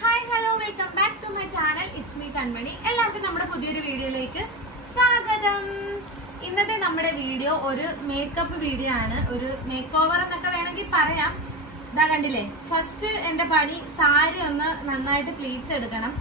Hi hello welcome back to my channel. It's me Kanmani. എല്ലാവർക്കും നമ്മുടെ പുതിയൊരു വീഡിയോയിലേക്ക് സ്വാഗതം. ഇന്നത്തെ നമ്മുടെ വീഡിയോ ഒരു മേക്കപ്പ് വീഡിയോ ആണ്. ഒരു മേക്ക് ഓവർ എന്നൊക്കെ വേണമെങ്കിൽ പറയാം. ഇതാ കണ്ടില്ലേ, ഫസ്റ്റ് എന്റെ പണി സാരി ഒന്ന് നന്നായിട്ട് പ്ലീറ്റ്സ് എടുക്കണം.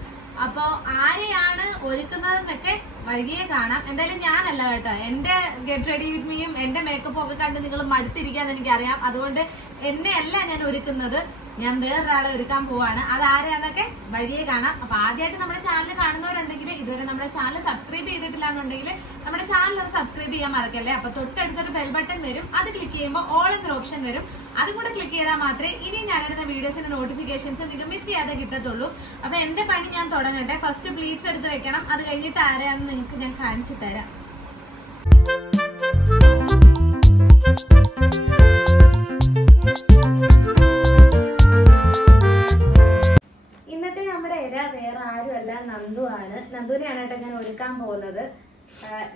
അപ്പൊ ആരെയാണ് ഒരുക്കുന്നതെന്നൊക്കെ വഴിയെ കാണാം. എന്തായാലും ഞാനല്ല കേട്ടോ. എന്റെ ഗെറ്റ് റെഡി വിത്ത് മീയും എന്റെ മേക്കപ്പും ഒക്കെ കണ്ട് നിങ്ങൾ മടുത്തിരിക്കാന്ന് എനിക്കറിയാം. അതുകൊണ്ട് എന്നെ അല്ല ഞാൻ ഒരുക്കുന്നത്, ഞാൻ വേറൊരാളെ ഒരുക്കാൻ പോവാണ്. അതാരെയാന്നൊക്കെ വഴിയെ കാണാം. അപ്പൊ ആദ്യമായിട്ട് നമ്മുടെ ചാനൽ കാണുന്നവരുണ്ടെങ്കിൽ, ഇതുവരെ നമ്മുടെ ചാനൽ സബ്സ്ക്രൈബ് ചെയ്തിട്ടില്ല എന്നുണ്ടെങ്കിൽ നമ്മുടെ ചാനൽ ഒന്ന് സബ്സ്ക്രൈബ് ചെയ്യാൻ മറക്കല്ലേ. അപ്പൊ തൊട്ടടുത്തൊരു ബെൽ ബട്ടൺ വരും, അത് ക്ലിക്ക് ചെയ്യുമ്പോൾ ഓൾ എന്നൊരു ഓപ്ഷൻ വരും. അതും കൂടെ ക്ലിക്ക് ചെയ്താൽ മാത്രമേ ഇനി ഞാനിടുന്ന വീഡിയോസിന്റെ നോട്ടിഫിക്കേഷൻസ് നിങ്ങൾക്ക് മിസ് ചെയ്യാതെ കിട്ടത്തുള്ളൂ. അപ്പൊ എന്റെ പണി ഞാൻ തുടങ്ങട്ടെ. ഫസ്റ്റ് പ്ലീറ്റ്സ് എടുത്ത് വെക്കണം. അത് കഴിഞ്ഞിട്ട് ആരെയാന്ന് നിങ്ങൾക്ക് ഞാൻ കാണിച്ചു തരാം. ഇന്നത്തെ നമ്മുടെ ഇര വേറെ ആരുമല്ല, നന്ദു ആണ്. നന്ദുവിനെയാണ് കേട്ടോ ഞാൻ ഒരുക്കാൻ പോകുന്നത്.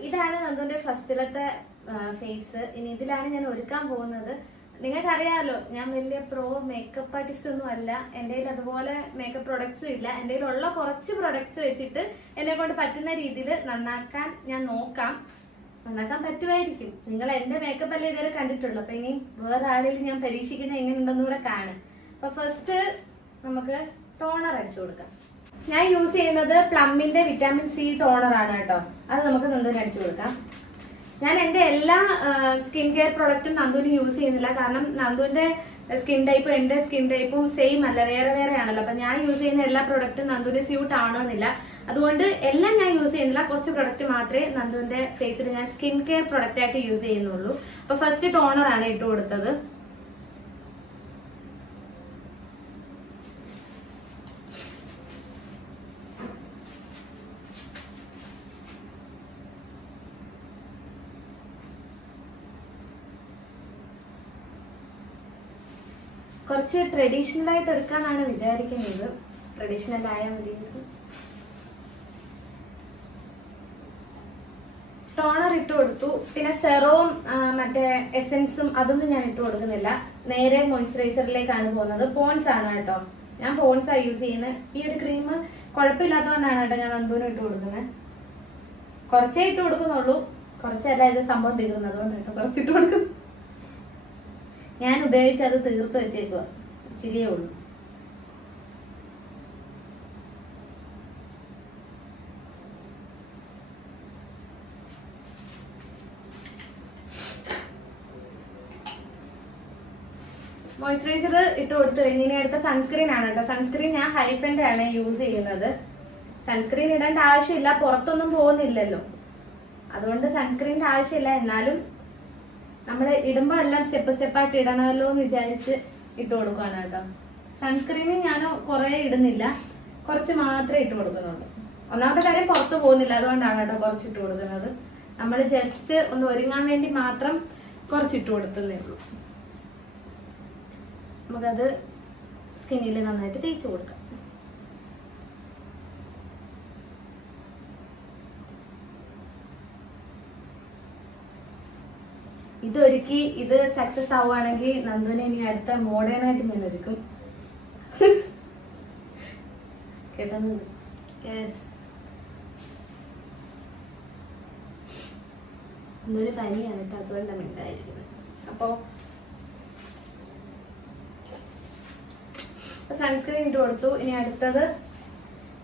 ഇതാണ് നന്ദുവിന്റെ ഫസ്റ്റിലത്തെ ഫേസ്. ഇനി ഇതിലാണ് ഞാൻ ഒരുക്കാൻ പോകുന്നത്. നിങ്ങൾക്കറിയാമല്ലോ, ഞാൻ വലിയ പ്രോ മേക്കപ്പ് ആർട്ടിസ്റ്റ് ഒന്നും അല്ല. എൻ്റെ കയ്യിൽ അതുപോലെ മേക്കപ്പ് പ്രൊഡക്ട്സും ഇല്ല. എൻ്റെ കയ്യിലുള്ള കുറച്ച് പ്രൊഡക്ട്സ് വെച്ചിട്ട് എന്നെ കൊണ്ട് പറ്റുന്ന രീതിയിൽ നന്നാക്കാൻ ഞാൻ നോക്കാം. നന്നാക്കാൻ പറ്റുമായിരിക്കും. നിങ്ങൾ എന്റെ മേക്കപ്പ് അല്ലേ ഇതുവരെ കണ്ടിട്ടുള്ളൂ. അപ്പൊ ഇനി വേറെ ആരെങ്കിലും ഞാൻ പരീക്ഷിക്കുന്നത് എങ്ങനെയുണ്ടെന്ന് കൂടെ കാണും. അപ്പൊ ഫസ്റ്റ് നമുക്ക് ടോണർ അടിച്ചു കൊടുക്കാം. ഞാൻ യൂസ് ചെയ്യുന്നത് പ്ലമ്മിന്റെ വിറ്റാമിൻ സി ടോണർ ആണ് കേട്ടോ. അത് നമുക്ക് നന്ദുവിന് അടിച്ചു കൊടുക്കാം. ഞാൻ എന്റെ എല്ലാ സ്കിൻ കെയർ പ്രൊഡക്റ്റും നന്ദുവിന് യൂസ് ചെയ്യുന്നില്ല. കാരണം നന്ദുവിന്റെ സ്കിൻ ടൈപ്പും എന്റെ സ്കിൻ ടൈപ്പും സെയിം അല്ല, വേറെ വേറെ ആണല്ലോ. അപ്പൊ ഞാൻ യൂസ് ചെയ്യുന്ന എല്ലാ പ്രൊഡക്റ്റും നന്ദുവിന് സ്യൂട്ട് ആവണമെന്നില്ല. അതുകൊണ്ട് എല്ലാം ഞാൻ യൂസ് ചെയ്യുന്നില്ല. കുറച്ച് പ്രൊഡക്റ്റ് മാത്രമേ നന്ദുവിന്റെ ഫേസിൽ ഞാൻ സ്കിൻ കെയർ പ്രൊഡക്റ്റ് ആയിട്ട് യൂസ് ചെയ്യുന്നുള്ളൂ. അപ്പൊ ഫസ്റ്റ് ടോണർ ആണ് ഇട്ട് കൊടുത്തത്. കുറച്ച് ട്രഡീഷണൽ ആയിട്ട് എടുക്കാന്നാണ് വിചാരിക്കുന്നത്. ട്രഡീഷണൽ ആയാൽ മതി. ടോണർ ഇട്ട് കൊടുത്തു. പിന്നെ സെറവും മറ്റേ എസെൻസും അതൊന്നും ഞാൻ ഇട്ട് കൊടുക്കുന്നില്ല. നേരെ മോയ്സ്ചറൈസറിലേക്കാണ് പോകുന്നത്. പോൺസ് ആണ് കേട്ടോ. ഞാൻ പോൺസാ യൂസ് ചെയ്യുന്നത്. ഈ ഒരു ക്രീം കുഴപ്പമില്ലാത്തതുകൊണ്ടാണ് കേട്ടോ ഞാൻ നന്ദുവിന് ഇട്ട് കൊടുക്കുന്നത്. കുറച്ചേ ഇട്ട് കൊടുക്കുന്നുള്ളൂ. കുറച്ചല്ല, ഇത് സംഭവം തീർന്നത് കൊണ്ട് കേട്ടോ കുറച്ചിട്ട് കൊടുക്കുന്നു. ഞാൻ ഉപയോഗിച്ച് അത് തീർത്ത് വെച്ചേക്കുക. ഇച്ചിരിയേ ഉള്ളൂ. മോയ്സ്ചറൈസർ ഇട്ട് കൊടുത്തു കഴിഞ്ഞ് ഇനി അടുത്ത സൺസ്ക്രീൻ ആണ് കേട്ടോ. സൺസ്ക്രീൻ ഞാൻ ഹൈഫന്റെ ആണ് യൂസ് ചെയ്യുന്നത്. സൺസ്ക്രീൻ ഇടേണ്ട ആവശ്യമില്ല, പുറത്തൊന്നും പോകുന്നില്ലല്ലോ. അതുകൊണ്ട് സൺസ്ക്രീനിന്റെ ആവശ്യമില്ല. എന്നാലും നമ്മൾ ഇടുമ്പോ എല്ലാം സ്റ്റെപ്പ് സ്റ്റെപ്പായിട്ട് ഇടണമല്ലോ എന്ന് വിചാരിച്ച് ഇട്ട് കൊടുക്കുകയാണ് കേട്ടോ. സൺസ്ക്രീന് ഞാൻ കുറെ ഇടുന്നില്ല, കുറച്ച് മാത്രമേ ഇട്ട് കൊടുക്കുന്നുള്ളൂ. ഒന്നാമത്തെ കാര്യം പുറത്ത് പോകുന്നില്ല, അതുകൊണ്ടാണ് കേട്ടോ കുറച്ചിട്ട് കൊടുക്കുന്നത്. നമ്മൾ ജസ്റ്റ് ഒന്ന് ഒരുങ്ങാൻ വേണ്ടി മാത്രം കുറച്ചിട്ട് കൊടുത്തതേ ഉള്ളൂ. നമുക്കത് സ്കിന്നിൽ നന്നായിട്ട് തേച്ച് കൊടുക്കാം. ഇതൊരുക്കി ഇത് സക്സസ് ആവുകയാണെങ്കിൽ നന്ദുവിനെ ഇനി അടുത്ത മോഡേൺ ആയിട്ട് ഞാൻ ഒരുക്കും. കേട്ടോ നന്ദു? യെസ്. നന്ദുവിന് പനിയാണ് കേട്ടോ, അതുകൊണ്ടാണ് മിണ്ടായിരിക്കുന്നത്. അപ്പൊ സൺസ്ക്രീൻ ഇട്ട് കൊടുത്തു. ഇനി അടുത്തത്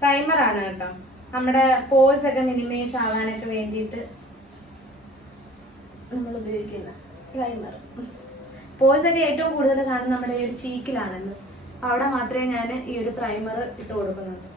പ്രൈമർ ആണ് കേട്ടോ. നമ്മുടെ പോഴ്സ് ഒക്കെ മിനിമൈസ് ആവാനൊക്കെ വേണ്ടിയിട്ട് നമ്മൾ ഉപയോഗിക്കുന്ന പ്രൈമർ. പോഴ്സ് ഒക്കെ ഏറ്റവും കൂടുതൽ കാണുന്നത് നമ്മുടെ ഈ ഒരു ചീക്കിലാണെന്ന്. അവിടെ മാത്രമേ ഞാൻ ഈ ഒരു പ്രൈമർ ഇട്ട് കൊടുക്കുന്നുള്ളൂ.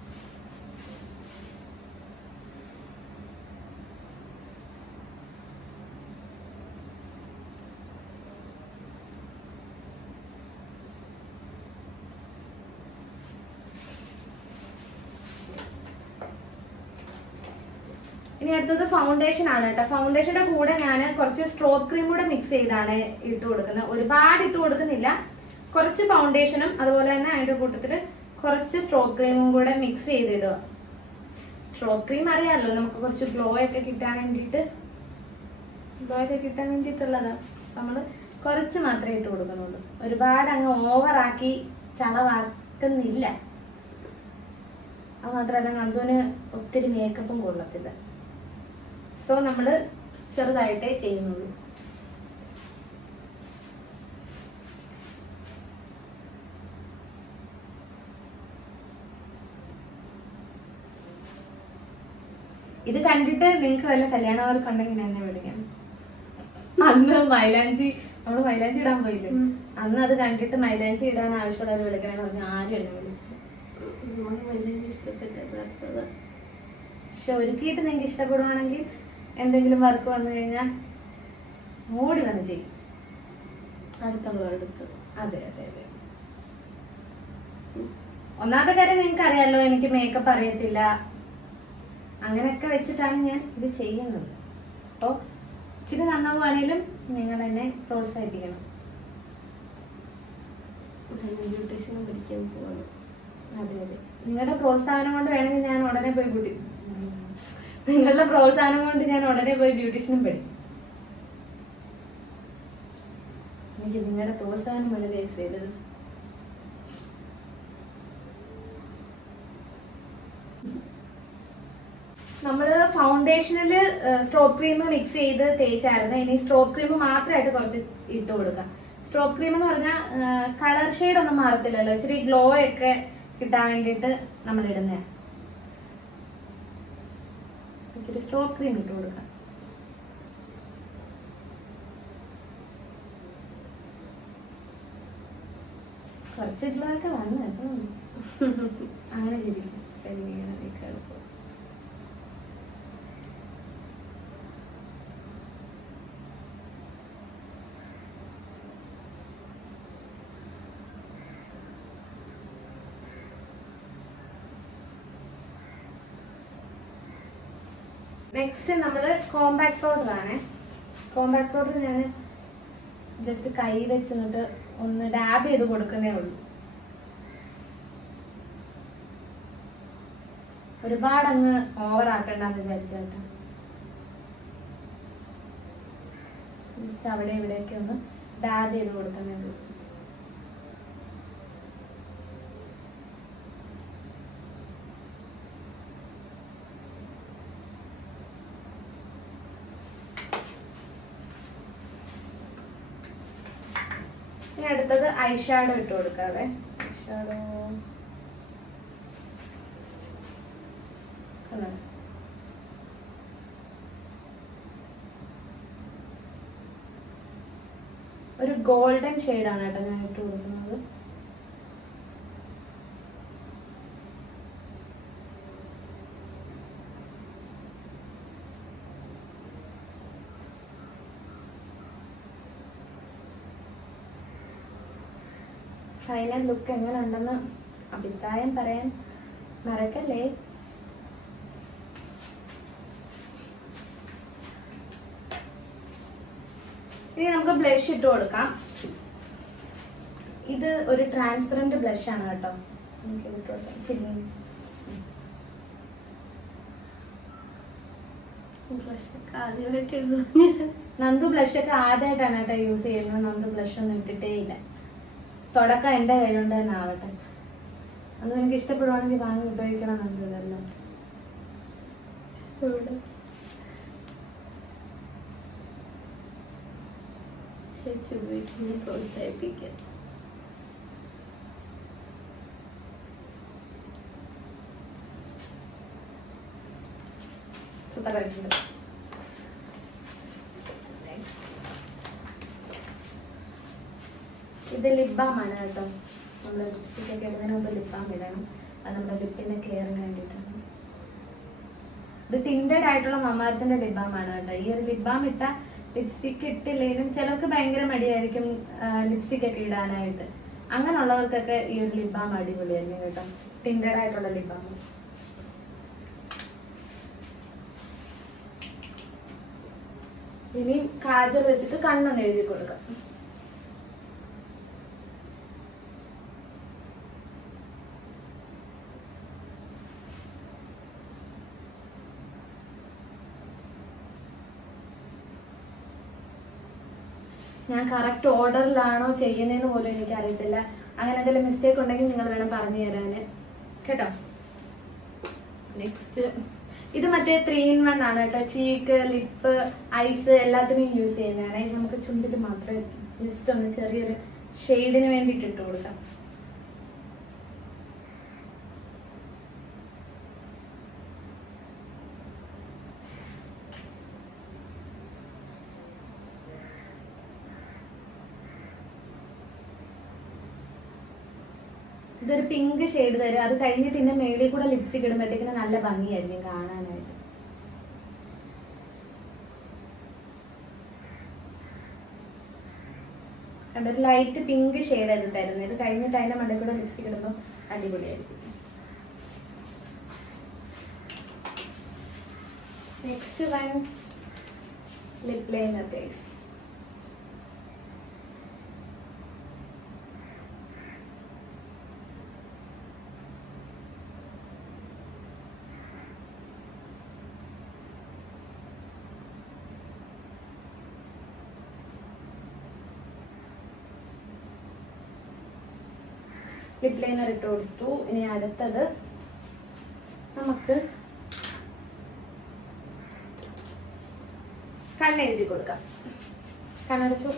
ഇനി അടുത്തത് ഫൗണ്ടേഷൻ ആണ് കേട്ടോ. ഫൗണ്ടേഷന്റെ കൂടെ ഞാൻ കുറച്ച് സ്ട്രോബ് ക്രീം കൂടെ മിക്സ് ചെയ്താണ് ഇട്ട് കൊടുക്കുന്നത്. ഒരുപാട് ഇട്ട് കൊടുക്കുന്നില്ല. കുറച്ച് ഫൗണ്ടേഷനും അതുപോലെ തന്നെ അതിന്റെ കൂട്ടത്തില് കുറച്ച് സ്ട്രോബ് ക്രീമും കൂടെ മിക്സ് ചെയ്തിടുക. സ്ട്രോബ് ക്രീം അറിയാമല്ലോ, നമുക്ക് കുറച്ച് ഗ്ലോ ഒക്കെ കിട്ടാൻ വേണ്ടിയിട്ടുള്ളതാ. നമ്മള് കുറച്ച് മാത്രമേ ഇട്ട് കൊടുക്കുന്നുള്ളൂ. ഒരുപാട് അങ്ങ് ഓവറാക്കി ചളവാക്കുന്നില്ല. അത് മാത്രമല്ല നന്ദുവിന് ഒത്തിരി മേക്കപ്പും കൊള്ളത്തില്ല. സോ നമ്മള് ചെറുതായിട്ടേ ചെയ്യുന്നുള്ളൂ. ഇത് കണ്ടിട്ട് നിങ്ങൾക്ക് വല്ല കല്യാണവർക്ക് ഉണ്ടെങ്കിൽ എന്നെ വിളിക്കാം. അന്ന് നമ്മള് മൈലാഞ്ചി ഇടാൻ പോയില്ലേ, അന്ന് അത് കണ്ടിട്ട് മൈലാഞ്ചി ഇടാൻ ആവശ്യമുള്ളവർ വിളിക്കണമെന്ന് പറഞ്ഞാൽ ആരും എന്നെ വിളിച്ചു. ഇഷ്ടപ്പെട്ടത് പക്ഷെ ഒരുക്കിയിട്ട് നിങ്ങൾക്ക് ഇഷ്ടപ്പെടുവാണെങ്കിൽ എന്തെങ്കിലും വർക്ക് വന്നു കഴിഞ്ഞാൽ ഓടി വന്ന് ചെയ്യും അടുത്തുള്ളവരടുത്ത്. അതെ അതെ അതെ. ഒന്നാമത്തെ കാര്യം നിങ്ങൾക്ക് അറിയാലോ, എനിക്ക് മേക്കപ്പ് അറിയത്തില്ല. അങ്ങനെയൊക്കെ വെച്ചിട്ടാണ് ഞാൻ ഇത് ചെയ്യുന്നത്. അപ്പോൾ ഇച്ചിരി നന്നാവുകയാണെങ്കിലും നിങ്ങൾ എന്നെ പ്രോത്സാഹിപ്പിക്കണം. ബ്യൂട്ടീഷ്യനും പഠിക്കാൻ പോകണം. അതെ അതെ, നിങ്ങളുടെ പ്രോത്സാഹനം കൊണ്ട് വേണമെങ്കിൽ ഞാൻ ഉടനെ പോയി നിങ്ങളുടെ പ്രോത്സാഹനം കൊണ്ട് ഞാൻ ഉടനെ പോയി ബ്യൂട്ടീഷ്യനും പഠിക്കും. എനിക്ക് നിങ്ങളുടെ പ്രോത്സാഹനം വളരെ ചെയ്തത്. നമ്മള് ഫൗണ്ടേഷനിൽ സ്ട്രോബ് ക്രീം മിക്സ് ചെയ്ത് തേച്ചായിരുന്നു. ഇനി സ്ട്രോബ് ക്രീം മാത്രമായിട്ട് കുറച്ച് ഇട്ട് കൊടുക്കാം. സ്ട്രോബ് ക്രീം എന്ന് പറഞ്ഞാൽ കളർ ഷെയ്ഡ് ഒന്നും മാറത്തില്ലല്ലോ, ഇച്ചിരി ഗ്ലോ ഒക്കെ കിട്ടാൻ വേണ്ടിയിട്ട് നമ്മൾ ഇടുന്ന. ഇച്ചിരി സ്ട്രോബ് ക്രീം ഇട്ട് കൊടുക്കാം. കുറച്ച് ഗ്ലോ ഒക്കെ വന്നു കേട്ടോ. അങ്ങനെ ശരിക്കും നെക്സ്റ്റ് നമ്മള് കോമ്പാക്ട് പൗഡർ ആണ്. കോമ്പാക്ട് പൗഡർ ഞാൻ ജസ്റ്റ് കൈ വെച്ചിട്ട് ഒന്ന് ഡാബ് ചെയ്ത് കൊടുക്കുന്നേ ഉള്ളൂ. ഒരുപാട് അങ്ങ് ഓവർ ആക്കണ്ടെന്ന് വിചാരിച്ചേട്ടാ. ജസ്റ്റ് അവിടെ ഇവിടെയൊക്കെ ഒന്ന് ഡാബ് ചെയ്ത് കൊടുക്കുന്നേ ഉള്ളൂ. ഇനി അടുത്തത് ഐഷാഡോ ഇട്ട് കൊടുക്കാവേ. ഐഷാഡോ ഒരു ഗോൾഡൻ ഷെയ്ഡാണ് കേട്ടോ ഞാൻ ഇട്ട് കൊടുക്കുന്നത്. ഫൈനൽ ലുക്ക് എങ്ങനെ ഉണ്ടെന്ന് അഭിപ്രായം പറയാൻ മറക്കല്ലേ. ഇനി നമുക്ക് ബ്ലഷ് ഇട്ട് കൊടുക്കാം. ഇത് ഒരു ട്രാൻസ്പെറന്റ് ബ്ലഷ് ആണ് കേട്ടോ. നന്ദു ബ്ലഷ് ഒക്കെ ആദ്യമായിട്ടാണ് കേട്ടോ യൂസ് ചെയ്യുന്നത്. നന്ദു ബ്ലഷ് ഒന്നും ഇട്ടിട്ടേ ഇല്ല. തുടക്കം എന്റെ കയ്യിലുണ്ട് തന്നെ ആവട്ടെ. അത് എനിക്ക് ഇഷ്ടപ്പെടുവാണെങ്കിൽ വാങ്ങി ഉപയോഗിക്കണം. നന്ദു ഇതെല്ലാം ചേച്ചി ഉപയോഗിക്കുന്ന പ്രോത്സാഹിപ്പിക്കാം. സൂപ്പർ ആയിട്ടുണ്ട്. ഇത് ലിപ് ബാം ആണ് കേട്ടോ. നമ്മൾ ലിപ്സ്റ്റിക് ഒക്കെ ഇടുന്നതിന് മുമ്പ് ലിപ് ബാം ഇടണം. അത് നമ്മുടെ ലിപ്പിന്റെ കെയറിന് വേണ്ടിയിട്ടാണ്. ഇത് ടിൻഡഡ് ആയിട്ടുള്ള മമാർത്തിന്റെ ലിപ് ബാം ആണ് കേട്ടോ. ഈ ഒരു ലിപ് ബാം ഇട്ട ലിപ്സ്റ്റിക് ഇട്ടില്ലെങ്കിലും ചിലർക്ക് ഭയങ്കര മടിയായിരിക്കും ലിപ്സ്റ്റിക് ഒക്കെ ഇടാനായിട്ട്. അങ്ങനെയുള്ളവർക്കൊക്കെ ഈ ഒരു ലിപ് ബാം അടിപൊളിയായിരിക്കും കേട്ടോ. ടിൻഡഡ് ആയിട്ടുള്ള ലിപ് ബാം. ഇനി കാജൽ വെച്ചിട്ട് കണ്ണൊന്ന് എഴുതി കൊടുക്കാം. ഞാൻ കറക്റ്റ് ഓർഡറിലാണോ ചെയ്യുന്നതെന്ന് പോലും എനിക്ക് അറിയത്തില്ല. അങ്ങനെ എന്തെങ്കിലും മിസ്റ്റേക്ക് ഉണ്ടെങ്കിൽ നിങ്ങൾ വേണം പറഞ്ഞു തരാന് കേട്ടോ. നെക്സ്റ്റ് ഇത് മറ്റേ 3 in 1 ആണ് കേട്ടോ. ചീക്ക്, ലിപ്പ്, ഐസ് എല്ലാത്തിനും യൂസ് ചെയ്യുന്നതാണ്. നമുക്ക് ചുണ്ടിൽ മാത്രമേ ജസ്റ്റ് ഒന്ന് ചെറിയൊരു ഷെയ്ഡിന് വേണ്ടിയിട്ട് ഇട്ട് കൊടുക്കാം. ഇതൊരു പിങ്ക് ഷെയ്ഡ് തരും. അത് കഴിഞ്ഞിട്ട് പിന്നെ മേളിൽ കൂടെ ലിപ്സ്റ്റിക് ഇടുമ്പോഴത്തേക്കിന് നല്ല ഭംഗിയായിരിക്കും കാണാനായിട്ട്. കണ്ടൊരു ലൈറ്റ് പിങ്ക് ഷെയ്ഡ് ഇത് തരുന്നത്. ഇത് കഴിഞ്ഞിട്ട് അതിന്റെ മണ്ടയിൽ കൂടെ ലിപ്സ്റ്റിക് ഇടുമ്പോൾ അടിപൊളിയായിരിക്കും. Next one lip liner guys. Lip liner ഇട്ട് കൊടുത്തു. ഇനി അടുത്തത് നമുക്ക് കണ്ണെഴുതി കൊടുക്കാം. കണ്ണടച്ചു.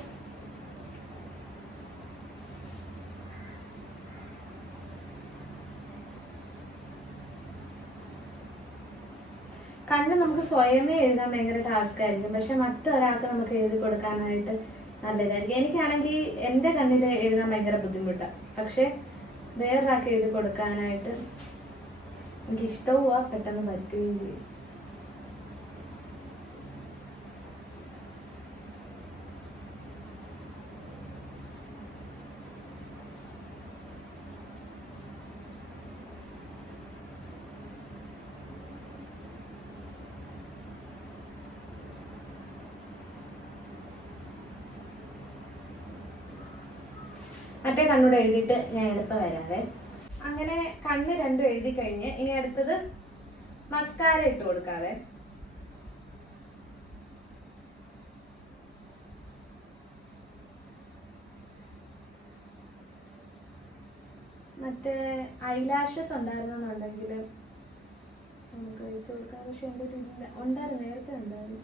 കണ്ണ് നമുക്ക് സ്വയമേ എഴുതാൻ ഭയങ്കര ടാസ്ക് ആയിരിക്കും. പക്ഷെ മറ്റൊരാൾക്ക് നമുക്ക് എഴുതി കൊടുക്കാനായിട്ട് നല്ലതായിരിക്കും. എനിക്കാണെങ്കിൽ എൻ്റെ കണ്ണിൽ എഴുതാൻ ഭയങ്കര ബുദ്ധിമുട്ടാണ്. പക്ഷെ വേറൊരാൾക്ക് എഴുതി കൊടുക്കാനായിട്ട് എനിക്ക് ഇഷ്ടവും പെട്ടെന്ന് പറ്റുകയും ചെയ്യും. മറ്റേ കണ്ണൂടെ എഴുതിയിട്ട് ഞാൻ എളുപ്പം വരാവേ. അങ്ങനെ കണ്ണ് രണ്ടും എഴുതി കഴിഞ്ഞ് ഇനി അടുത്തത് മസ്കാര ഇട്ട് കൊടുക്കാവേ. മറ്റേ ഐലാഷസ് ഉണ്ടായിരുന്നെന്നുണ്ടെങ്കിൽ നമുക്ക് വെച്ച് കൊടുക്കാം. പക്ഷെ എൻ്റെ ഒരു ഉണ്ടായിരുന്നു, നേരത്തെ ഉണ്ടായിരുന്നു.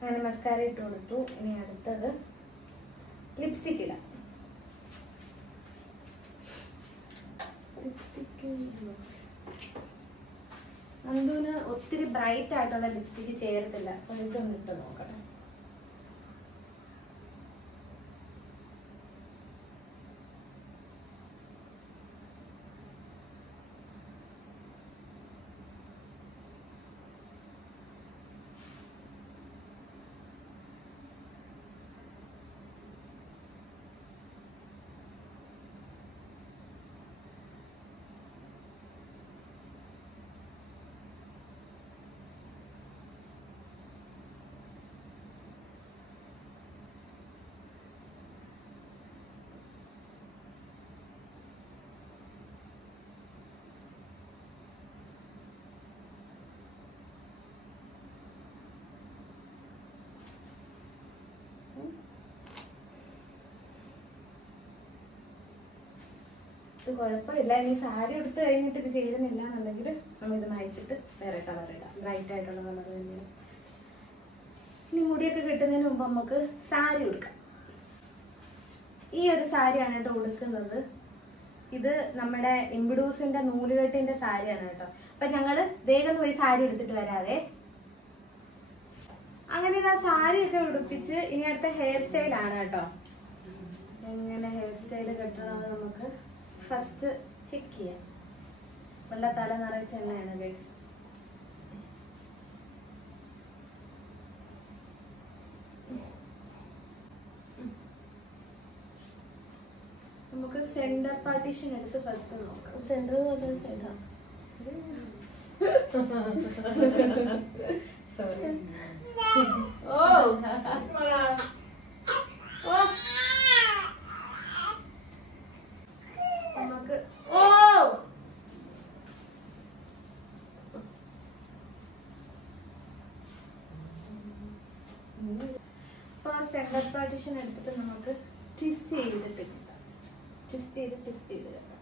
അങ്ങനെ മസ്കാര ഇട്ട് കൊടുത്തു. ഇനി അടുത്തത് ലിപ്സ്റ്റിക് ഇടാം. ലിപ്സ്റ്റിക്ക് നന്ദുവിന് ഒത്തിരി ബ്രൈറ്റ് ആയിട്ടുള്ള ലിപ്സ്റ്റിക്ക് ചേർത്തില്ല. അപ്പോൾ ഇതൊന്ന് ഇട്ട് നോക്കട്ടെ. ഇത് കുഴപ്പമില്ല. ഇനി സാരി എടുത്ത് കഴിഞ്ഞിട്ട് ഇത് ചേരുന്നില്ല എന്നുണ്ടെങ്കിൽ നമ്മൾ ഇത് മായിച്ചിട്ട് വേറെ കളർ ഇടാം. ബ്രൈറ്റ് ആയിട്ടുള്ള കളർ തന്നെയാണ്. ഇനി മുടിയൊക്കെ കെട്ടുന്നതിന് മുമ്പ് നമുക്ക് സാരി ഉടുക്കാം. ഈ ഒരു സാരിയാണ് കേട്ടോ ഉടുക്കുന്നത്. ഇത് നമ്മുടെ എംബിഡൂസിന്റെ നൂലുകെട്ടിന്റെ സാരിയാണ് കേട്ടോ. അപ്പൊ ഞങ്ങള് വേഗം പോയി സാരി എടുത്തിട്ട് വരാവേ. അങ്ങനെ ഇതാ സാരിയൊക്കെ ഉടുപ്പിച്ച് ഇനി അടുത്ത ഹെയർ സ്റ്റൈലാണ് കേട്ടോ. എങ്ങനെ ഹെയർ സ്റ്റൈൽ കെട്ടണമെന്ന് നമുക്ക് ഫസ്റ്റ് ചെക്ക് ചെയ്യാം. വെള്ള തല നിറച്ച എണ്ണയാണ് ഗൈസ്. നമുക്ക് സെന്റർ പാർട്ടീഷൻ എടുത്ത് ഫസ്റ്റ് നോക്കാം. Centre sorry. ഓ നമുക്ക് സെന്റർ പാർട്ടീഷൻ എടുത്തിട്ട് നമുക്ക് ട്വിസ്റ്റ് ചെയ്തിട്ട് ട്വിസ്റ്റ് ചെയ്ത് കിട്ടാം.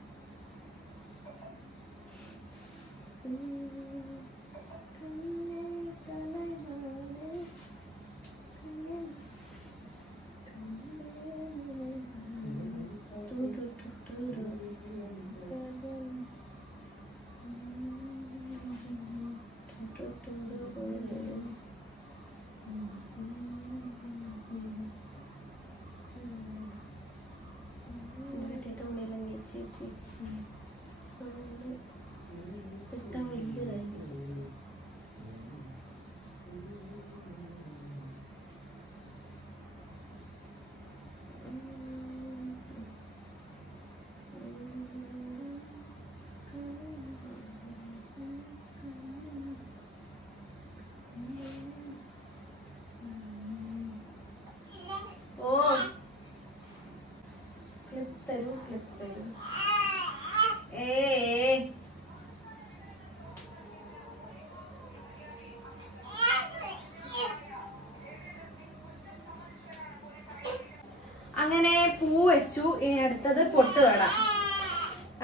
അങ്ങനെ പൂ വെച്ചു. ഇനി അടുത്തത് പൊട്ട് തൊടാം.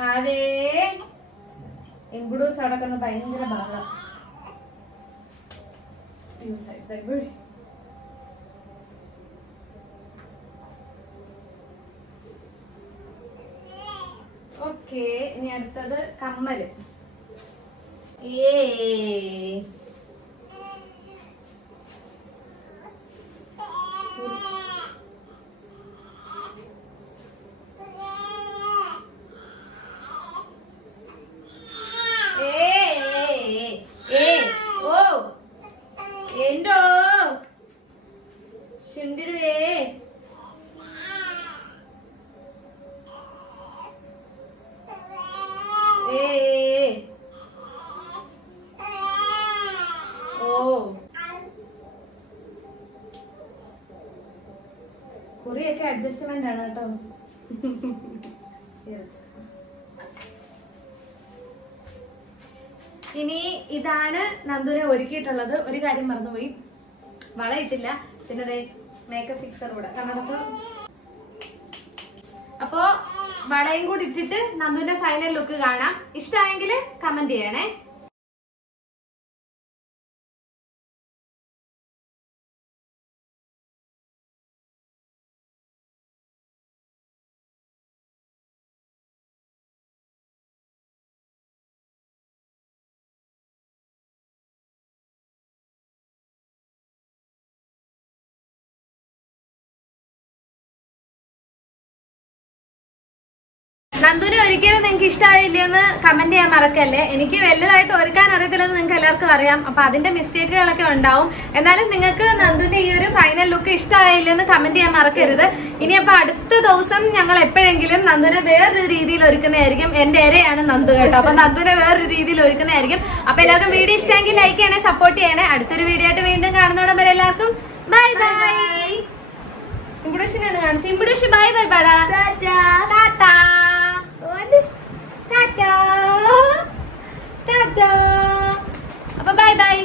ആവേ എങ്കുടൂസ് അടക്കുന്ന ഭയങ്കര ബഹളം. ഓക്കെ, ഇനി അടുത്തത് കമ്മല്. എന്തോ ശുണ്ടിരുവേ കുറിയൊക്കെ അഡ്ജസ്റ്റ്മെന്റ് ആണ് കേട്ടോ. ഇനി ഇതാണ് നന്ദുനെ ഒരുക്കിയിട്ടുള്ളത്. ഒരു കാര്യം മറന്നുപോയി, വള ഇട്ടില്ല. പിന്നെ മേക്കപ്പ് ഫിക്സർ കൂടെ കണ്ണടപ്പ്. അപ്പോ വളയും കൂടി ഇട്ടിട്ട് നന്ദുന്റെ ഫൈനൽ ലുക്ക് കാണാം. ഇഷ്ടമായെങ്കിൽ കമന്റ് ചെയ്യണേ. നന്ദുനെ ഒരിക്കലും നിങ്ങൾക്ക് ഇഷ്ടമായില്ലെന്ന് കമന്റ് ചെയ്യാൻ മറക്കല്ലേ. എനിക്ക് വലുതായിട്ട് ഒരുക്കാൻ അറിയത്തില്ലെന്ന് നിങ്ങൾക്ക് എല്ലാവർക്കും അറിയാം. അപ്പൊ അതിന്റെ മിസ്റ്റേക്കുകളൊക്കെ ഉണ്ടാവും. എന്നാലും നിങ്ങൾക്ക് നന്ദുന്റെ ഈ ഒരു ഫൈനൽ ലുക്ക് ഇഷ്ടമായില്ലെന്ന് കമന്റ് ചെയ്യാൻ മറക്കരുത്. ഇനി അപ്പൊ അടുത്ത ദിവസം ഞങ്ങൾ എപ്പോഴെങ്കിലും നന്ദുനെ വേറൊരു രീതിയിൽ ഒരുക്കുന്നതായിരിക്കും. എന്റെ ഇരയാണ് നന്ദു കേട്ടോ. അപ്പൊ നന്ദുനെ വേറൊരു രീതിയിൽ ഒരുക്കുന്നതായിരിക്കും. അപ്പൊ എല്ലാവർക്കും വീഡിയോ ഇഷ്ടമെങ്കിൽ ലൈക്ക് ചെയ്യണേ, സപ്പോർട്ട് ചെയ്യണേ. അടുത്തൊരു വീഡിയോ ആയിട്ട് വീണ്ടും കാണുന്നോടം വരെ എല്ലാവർക്കും ബൈ ബൈ. ഇംബുഡേഷൻ കാണിച്ചു. ഇംബുഡേഷൻ ബൈ ബൈ പാടാ. ടാറ്റാ. അപ്പൊ ബൈ ബൈ.